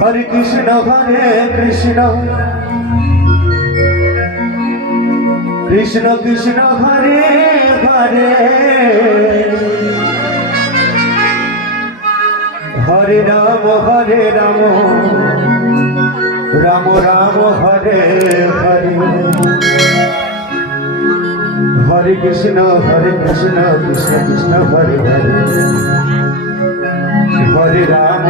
Hare Krishna Krishna Krishna Hare Hare Hare Ram Ram Ram Hare Hare Hare Krishna Krishna Krishna Hare Hare Hare Ram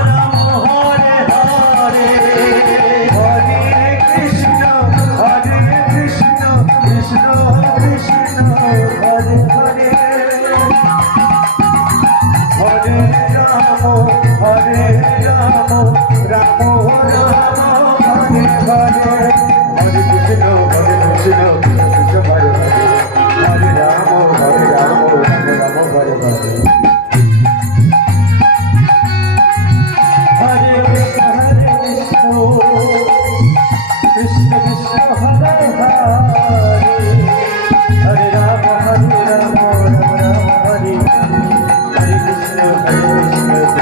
Ram Hare Hare Hare Krishna Krishna Krishna Hare Hare Hare Ram Ram Ram Hare Hare Hare Krishna Hare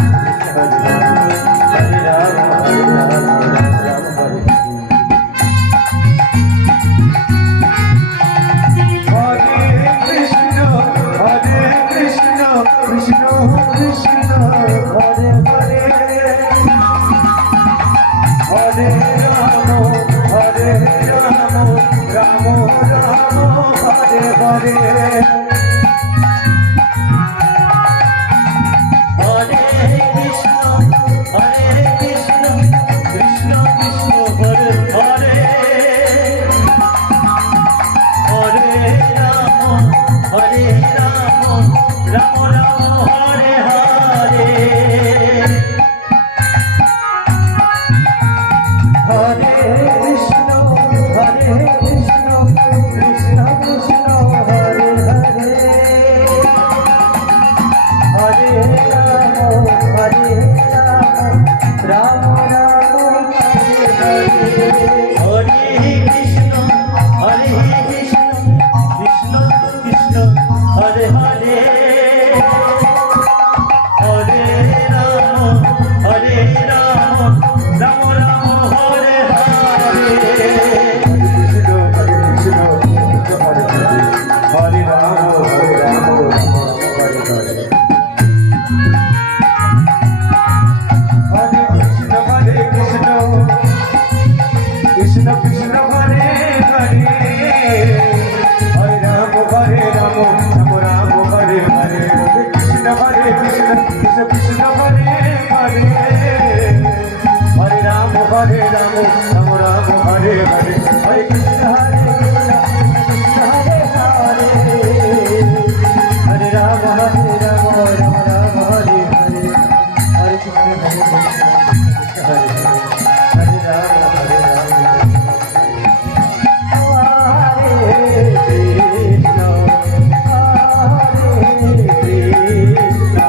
Ram Ram Ram Hare Hare Krishna Krishna Krishna Hare Hare Hare Ram Ram Ram Hare Hare Hare Krishna Krishna Krishna Hare Hare Hare Ram Ram Ram Hare Hare Krishna